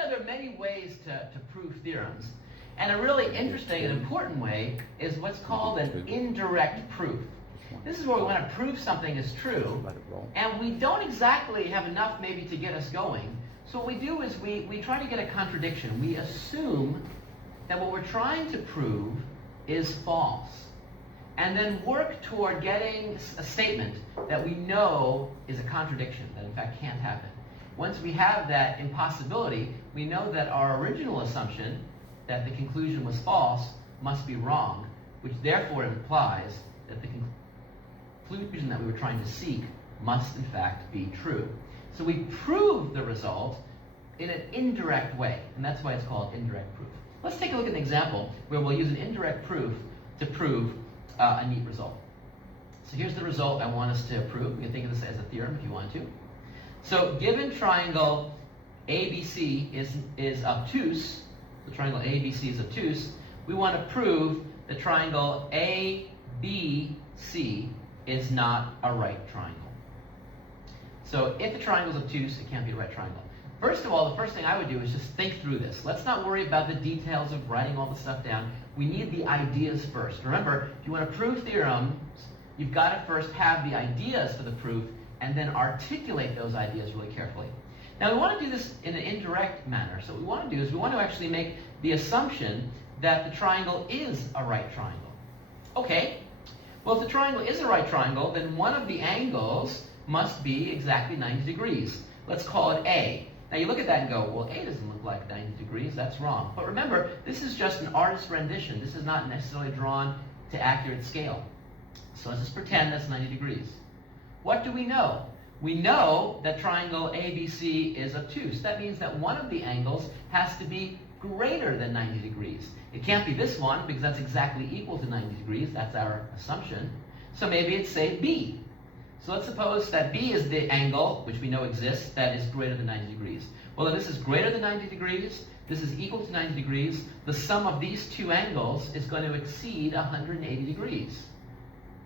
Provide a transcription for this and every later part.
know there are many ways to prove theorems. And a really interesting and important way is what's called an indirect proof. This is where we want to prove something is true, and we don't exactly have enough maybe to get us going. So what we do is we try to get a contradiction. We assume that what we're trying to prove is false, and then work toward getting a statement that we know is a contradiction, that in fact can't happen. Once we have that impossibility, we know that our original assumption that the conclusion was false must be wrong, which therefore implies that the conclusion that we were trying to seek must in fact be true. So we prove the result in an indirect way, and that's why it's called indirect proof. Let's take a look at an example where we'll use an indirect proof to prove a neat result. So here's the result I want us to prove. You can think of this as a theorem if you want to. So given triangle ABC is obtuse, the triangle ABC is obtuse, we want to prove the triangle ABC is not a right triangle. So if the triangle is obtuse, it can't be a right triangle. First of all, the first thing I would do is just think through this. Let's not worry about the details of writing all the stuff down. We need the ideas first. Remember, if you want to prove theorems, you've got to first have the ideas for the proof and then articulate those ideas really carefully. Now, we want to do this in an indirect manner. So what we want to do is we want to actually make the assumption that the triangle is a right triangle. Okay, well, if the triangle is a right triangle, then one of the angles must be exactly 90 degrees. Let's call it A. Now you look at that and go, well, A doesn't look like 90 degrees, that's wrong. But remember, this is just an artist's rendition. This is not necessarily drawn to accurate scale. So let's just pretend that's 90 degrees. What do we know? We know that triangle ABC is obtuse. That means that one of the angles has to be greater than 90 degrees. It can't be this one because that's exactly equal to 90 degrees. That's our assumption. So maybe it's, say, B. So let's suppose that B is the angle, which we know exists, that is greater than 90 degrees. Well, if this is greater than 90 degrees, this is equal to 90 degrees, the sum of these two angles is going to exceed 180 degrees.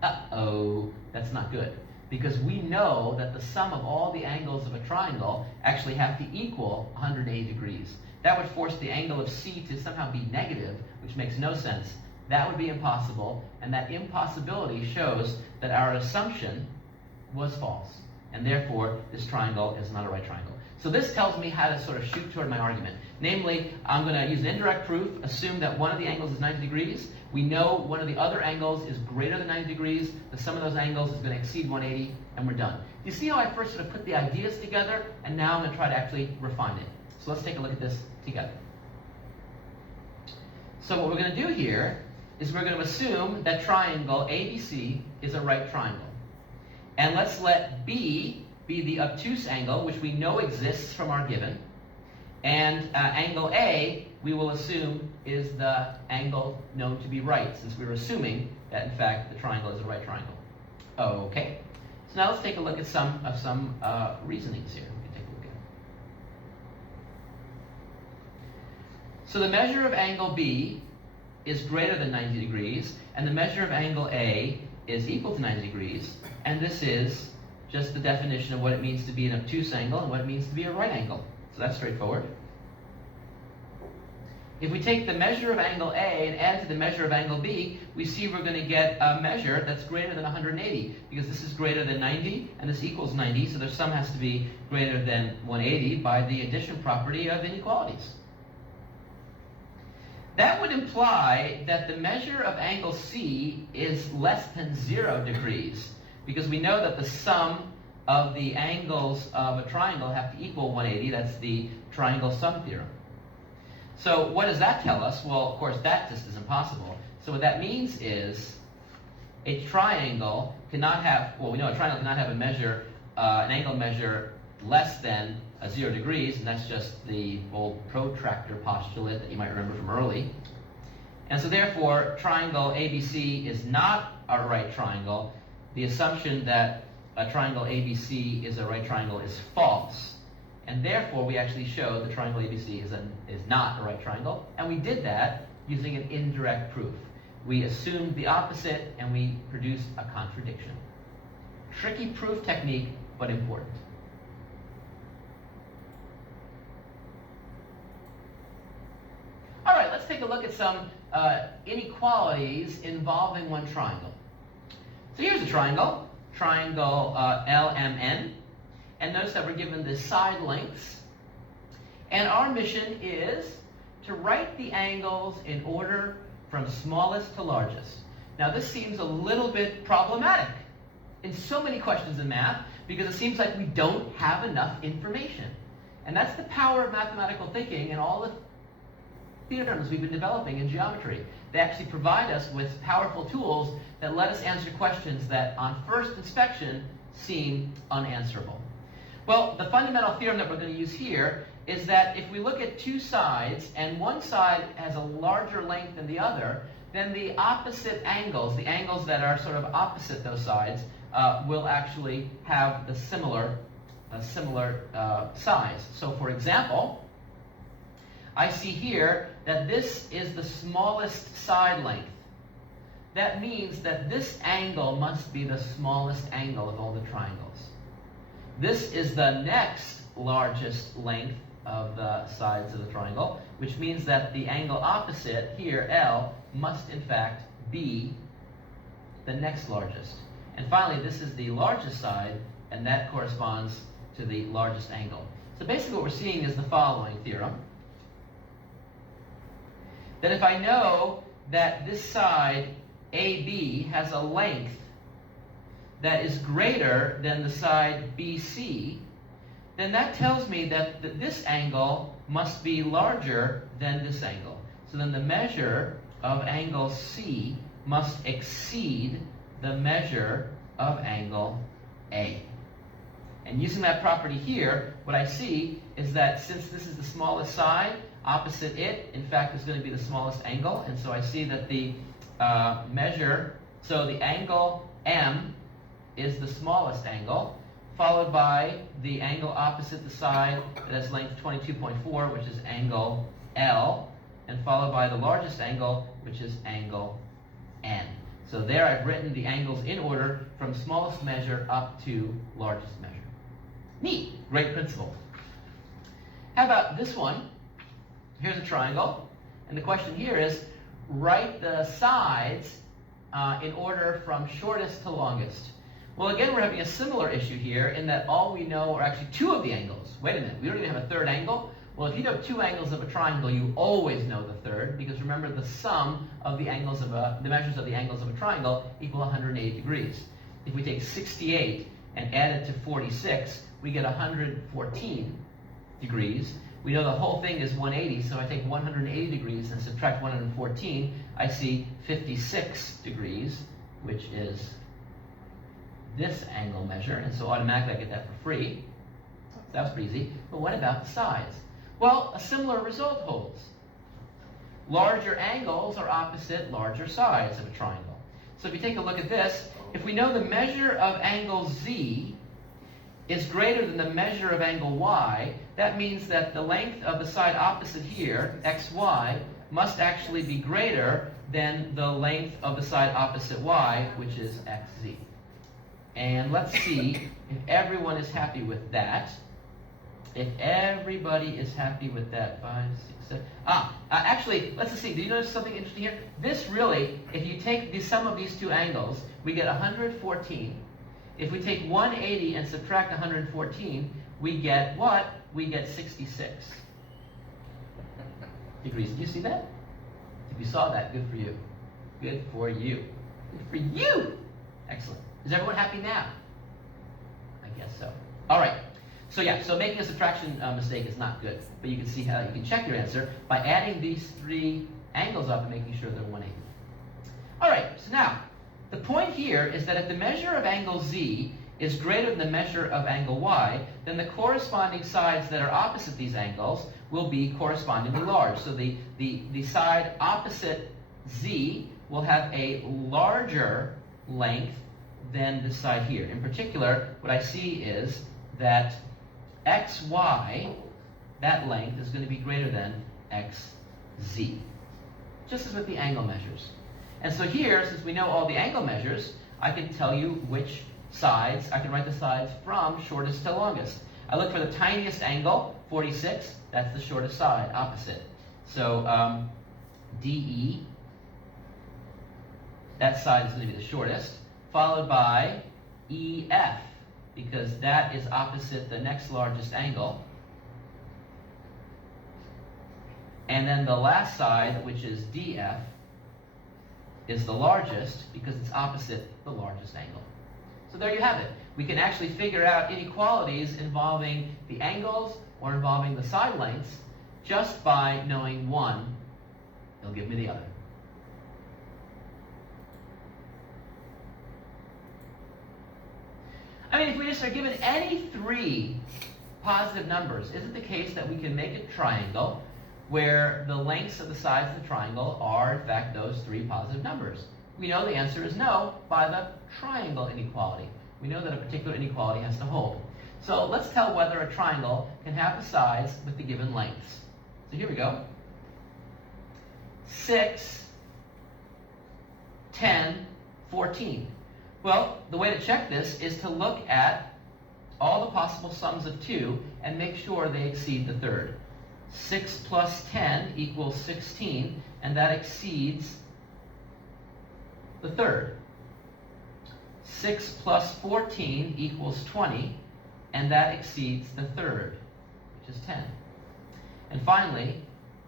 Uh-oh, that's not good. Because we know that the sum of all the angles of a triangle actually have to equal 180 degrees. That would force the angle of C to somehow be negative, which makes no sense. That would be impossible, and that impossibility shows that our assumption was false, and therefore this triangle is not a right triangle. So this tells me how to sort of shoot toward my argument. Namely, I'm going to use an indirect proof, assume that one of the angles is 90 degrees. We know one of the other angles is greater than 90 degrees. The sum of those angles is going to exceed 180, and we're done. You see how I first sort of put the ideas together, and now I'm going to try to actually refine it. So let's take a look at this together. So what we're going to do here is we're going to assume that triangle ABC is a right triangle. And let's let B be the obtuse angle, which we know exists from our given. And angle A, we will assume, is the angle known to be right, since we're assuming that, in fact, the triangle is a right triangle. Okay. So now let's take a look at some reasonings here. We can take a look at it. So the measure of angle B is greater than 90 degrees, and the measure of angle A is equal to 90 degrees, and this is just the definition of what it means to be an obtuse angle and what it means to be a right angle. So that's straightforward. If we take the measure of angle A and add to the measure of angle B, we see we're going to get a measure that's greater than 180, because this is greater than 90 and this equals 90, so the sum has to be greater than 180 by the addition property of inequalities. That would imply that the measure of angle C is less than 0 degrees, because we know that the sum of the angles of a triangle have to equal 180. That's the triangle sum theorem. So what does that tell us? Well, of course, that just is impossible. So what that means is a triangle cannot have, well, we know a triangle cannot have a measure, an angle measure less than 0 degrees, and that's just the old protractor postulate that you might remember from early. And so therefore, triangle ABC is not a right triangle. The assumption that a triangle ABC is a right triangle is false. And therefore, we actually show the triangle ABC is not a right triangle. And we did that using an indirect proof. We assumed the opposite, and we produced a contradiction. Tricky proof technique, but important. let's take a look at some inequalities involving one triangle. So here's a triangle, triangle LMN. And notice that we're given the side lengths. And our mission is to write the angles in order from smallest to largest. Now this seems a little bit problematic in so many questions in math because it seems like we don't have enough information. And that's the power of mathematical thinking and all the theorems we've been developing in geometry. They actually provide us with powerful tools that let us answer questions that on first inspection seem unanswerable. Well, the fundamental theorem that we're going to use here is that if we look at two sides and one side has a larger length than the other, then the opposite angles, the angles that are sort of opposite those sides, will actually have the similar size. So for example, I see here that this is the smallest side length. That means that this angle must be the smallest angle of all the triangles. This is the next largest length of the sides of the triangle, which means that the angle opposite here, L, must in fact be the next largest. And finally, this is the largest side, and that corresponds to the largest angle. So basically what we're seeing is the following theorem. That if I know that this side, AB, has a length that is greater than the side BC, then that tells me that this angle must be larger than this angle. So then the measure of angle C must exceed the measure of angle A. And using that property here, what I see is that since this is the smallest side, opposite it, in fact, is going to be the smallest angle. And so I see that the so the angle M is the smallest angle, followed by the angle opposite the side that has length 22.4, which is angle L, and followed by the largest angle, which is angle N. So there I've written the angles in order from smallest measure up to largest measure. Neat, great principle. How about this one? Here's a triangle, and the question here is, write the sides in order from shortest to longest. Well, again, we're having a similar issue here in that all we know are actually two of the angles. Wait a minute, we don't even have a third angle? Well, if you know two angles of a triangle, you always know the third, because remember the sum of the angles of the measures of the angles of a triangle equal 180 degrees. If we take 68 and add it to 46, we get 114 degrees. We know the whole thing is 180, so I take 180 degrees and subtract 114. I see 56 degrees, which is this angle measure, and so automatically I get that for free. That was pretty easy. But what about the sides? Well, a similar result holds. Larger angles are opposite larger sides of a triangle. So if you take a look at this, if we know the measure of angle Z is greater than the measure of angle Y, that means that the length of the side opposite here, XY, must actually be greater than the length of the side opposite Y, which is XZ. And let's see if everyone is happy with that. If everybody is happy with that, 5, 6, 7. Actually, let's see. Do you notice something interesting here? This really, if you take the sum of these two angles, we get 114. If we take 180 and subtract 114, we get what? We get 66 degrees. Did you see that? If you saw that, good for you. Good for you. Good for you. Excellent. Is everyone happy now? I guess so. All right. So yeah, so making a subtraction mistake is not good, but you can see how you can check your answer by adding these three angles up and making sure they're 180. All right, so now, the point here is that if the measure of angle Z is greater than the measure of angle Y, then the corresponding sides that are opposite these angles will be correspondingly large. So the side opposite Z will have a larger length than this side here. In particular, what I see is that XY, that length, is going to be greater than XZ, just as with the angle measures. And so here, since we know all the angle measures, I can tell you which sides, I can write the sides from shortest to longest. I look for the tiniest angle, 46, that's the shortest side, opposite. So DE. That side is going to be the shortest, followed by EF, because that is opposite the next largest angle. And then the last side, which is DF, is the largest because it's opposite the largest angle. So there you have it. We can actually figure out inequalities involving the angles or involving the side lengths just by knowing one. It'll give me the other. I mean, if we just are given any three positive numbers, is it the case that we can make a triangle where the lengths of the sides of the triangle are, in fact, those three positive numbers? We know the answer is no by the triangle inequality. We know that a particular inequality has to hold. So let's tell whether a triangle can have the sides with the given lengths. So here we go. 6, 10, 14. Well, the way to check this is to look at all the possible sums of 2 and make sure they exceed the third. 6 plus 10 equals 16, and that exceeds the third. 6 plus 14 equals 20, and that exceeds the third, which is 10. And finally,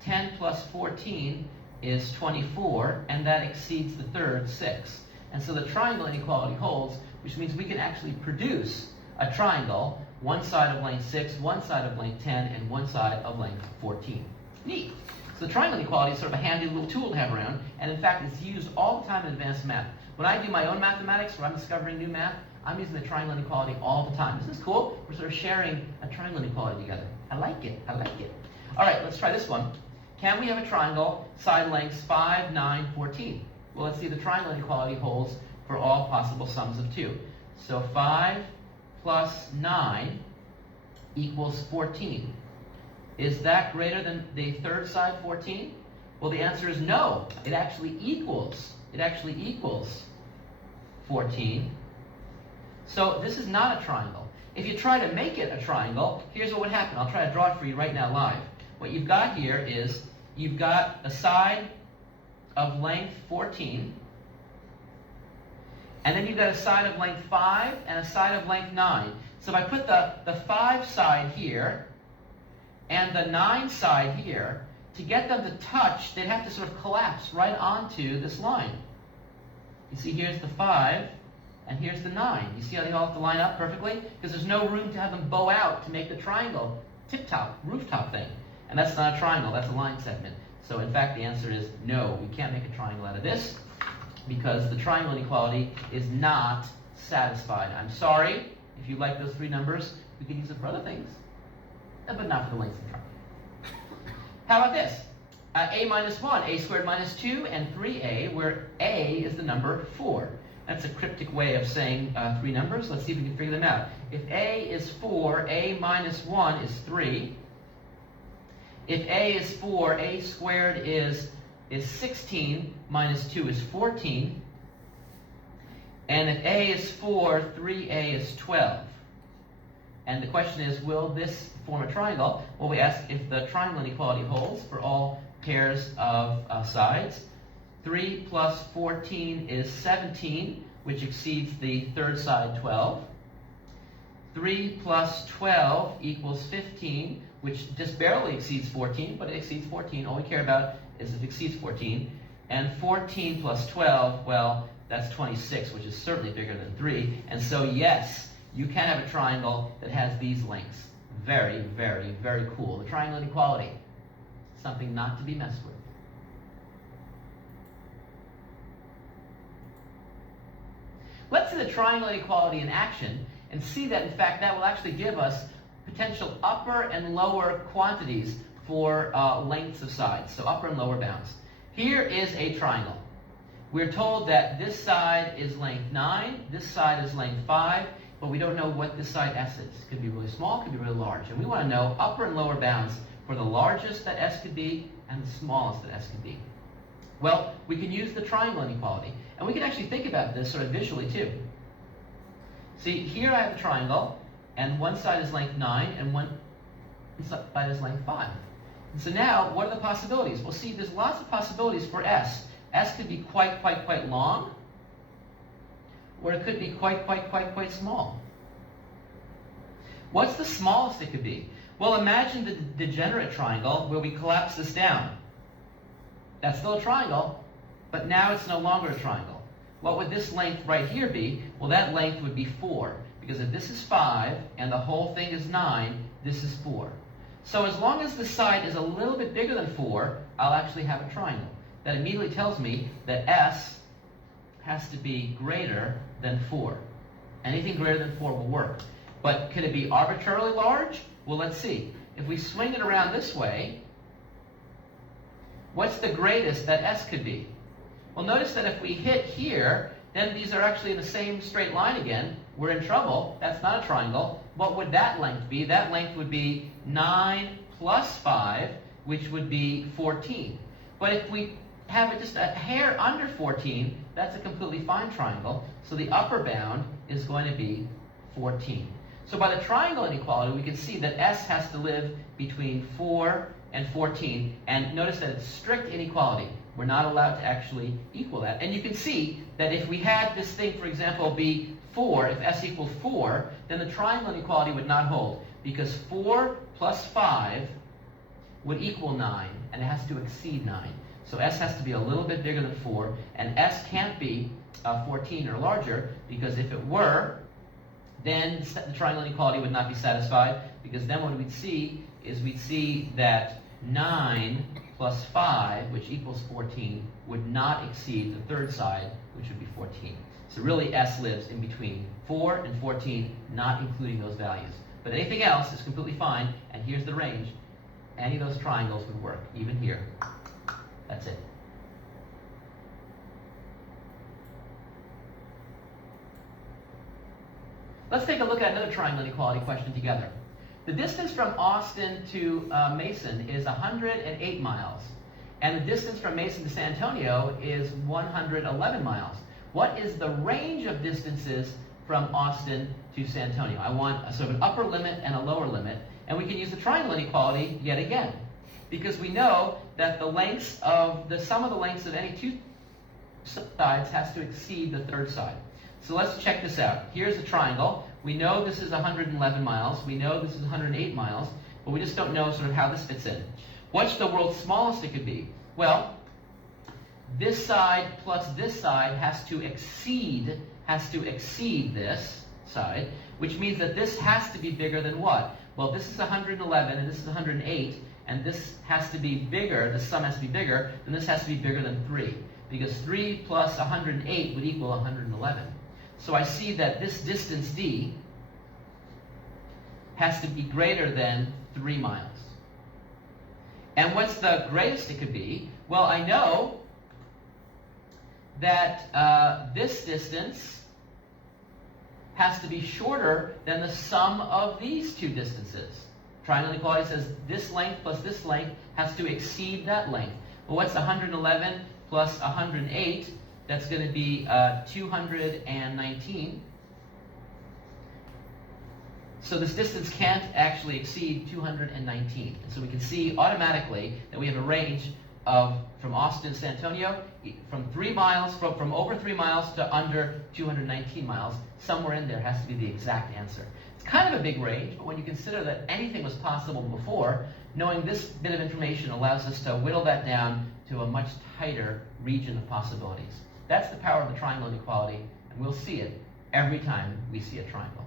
10 plus 14 is 24, and that exceeds the third, 6. And so the triangle inequality holds, which means we can actually produce a triangle, one side of length 6, one side of length 10, and one side of length 14. Neat. So the triangle inequality is sort of a handy little tool to have around, and in fact it's used all the time in advanced math. When I do my own mathematics, where I'm discovering new math, I'm using the triangle inequality all the time. Isn't this cool? We're sort of sharing a triangle inequality together. I like it. I like it. All right, let's try this one. Can we have a triangle, side lengths 5, 9, 14? Well, let's see, the triangle inequality holds for all possible sums of 2. So 5 plus 9 equals 14. Is that greater than the third side, 14? Well, the answer is no. It actually equals 14. So this is not a triangle. If you try to make it a triangle, here's what would happen. I'll try to draw it for you right now live. What you've got here is you've got a side of length 14, and then you've got a side of length 5 and a side of length 9. So if I put the 5 side here and the 9 side here, to get them to touch, they'd have to sort of collapse right onto this line. You see, here's the 5, and here's the 9. You see how they all have to line up perfectly? Because there's no room to have them bow out to make the triangle tip-top, rooftop thing. And that's not a triangle, that's a line segment. So in fact, the answer is no. We can't make a triangle out of this because the triangle inequality is not satisfied. I'm sorry. If you like those three numbers, we can use it for other things, but not for the length of the triangle. How about this? A minus 1, a squared minus 2, and 3a, where a is the number 4. That's a cryptic way of saying three numbers. Let's see if we can figure them out. If a is 4, a minus 1 is 3. If a is 4, a squared is 16, minus 2 is 14. And if a is 4, 3a is 12. And the question is, will this form a triangle? Well, we ask if the triangle inequality holds for all pairs of sides. 3 plus 14 is 17, which exceeds the third side, 12. 3 plus 12 equals 15, which just barely exceeds 14, but it exceeds 14. All we care about is if it exceeds 14. And 14 plus 12, well, that's 26, which is certainly bigger than 3. And so, yes, you can have a triangle that has these lengths. Very, very, very cool. The triangle inequality, something not to be messed with. Let's see the triangle inequality in action and see that, in fact, that will actually give us potential upper and lower quantities for lengths of sides, so upper and lower bounds. Here is a triangle. We're told that this side is length 9, this side is length 5, but we don't know what this side S is. It could be really small, it could be really large. And we want to know upper and lower bounds for the largest that S could be and the smallest that S could be. Well, we can use the triangle inequality. And we can actually think about this sort of visually too. See, here I have a triangle, and one side is length 9, and one side is length 5. And so now, what are the possibilities? Well, see, there's lots of possibilities for S. S could be quite long, or it could be quite small. What's the smallest it could be? Well, imagine the degenerate triangle where we collapse this down. That's still a triangle, but now it's no longer a triangle. What would this length right here be? Well, that length would be 4, because if this is 5 and the whole thing is 9, this is 4. So as long as the side is a little bit bigger than 4, I'll actually have a triangle. That immediately tells me that S has to be greater than 4. Anything greater than 4 will work. But could it be arbitrarily large? Well, let's see. If we swing it around this way, what's the greatest that S could be? Well, notice that if we hit here, then these are actually in the same straight line again. We're in trouble. That's not a triangle. What would that length be? That length would be 9 plus 5, which would be 14. But if we have it just a hair under 14, that's a completely fine triangle. So the upper bound is going to be 14. So by the triangle inequality, we can see that S has to live between 4 and 14. And notice that it's strict inequality. We're not allowed to actually equal that. And you can see that if we had this thing, for example, be 4, if S equals 4, then the triangle inequality would not hold, because 4 plus 5 would equal 9, and it has to exceed 9. So S has to be a little bit bigger than 4, and S can't be 14 or larger, because if it were, then the triangle inequality would not be satisfied, because then what we'd see is we'd see that 9 plus 5, which equals 14, would not exceed the third side, which would be 14. So really S lives in between 4 and 14, not including those values. But anything else is completely fine, and here's the range. Any of those triangles would work, even here. That's it. Let's take a look at another triangle inequality question together. The distance from Austin to Mason is 108 miles, and the distance from Mason to San Antonio is 111 miles. What is the range of distances from Austin to San Antonio? I want a sort of an upper limit and a lower limit, and we can use the triangle inequality yet again, because we know that the sum of the lengths of any two sides has to exceed the third side. So let's check this out. Here's a triangle. We know this is 111 miles. We know this is 108 miles, but we just don't know sort of how this fits in. What's the world's smallest it could be? Well, this side plus this side has to exceed this side, which means that this has to be bigger than what? Well, this is 111 and this is 108, and this has to be bigger, the sum has to be bigger, and this has to be bigger than 3, because 3 plus 108 would equal 111. So I see that this distance D has to be greater than 3 miles. And what's the greatest it could be? Well, I know that this distance has to be shorter than the sum of these two distances. Triangle inequality says this length plus this length has to exceed that length. Well, what's 111 plus 108? That's going to be 219. So this distance can't actually exceed 219. And so we can see automatically that we have a range of, from Austin to San Antonio, from 3 miles, from over 3 miles to under 219 miles. Somewhere in there has to be the exact answer. It's kind of a big range, but when you consider that anything was possible before, knowing this bit of information allows us to whittle that down to a much tighter region of possibilities. That's the power of the triangle inequality, and we'll see it every time we see a triangle.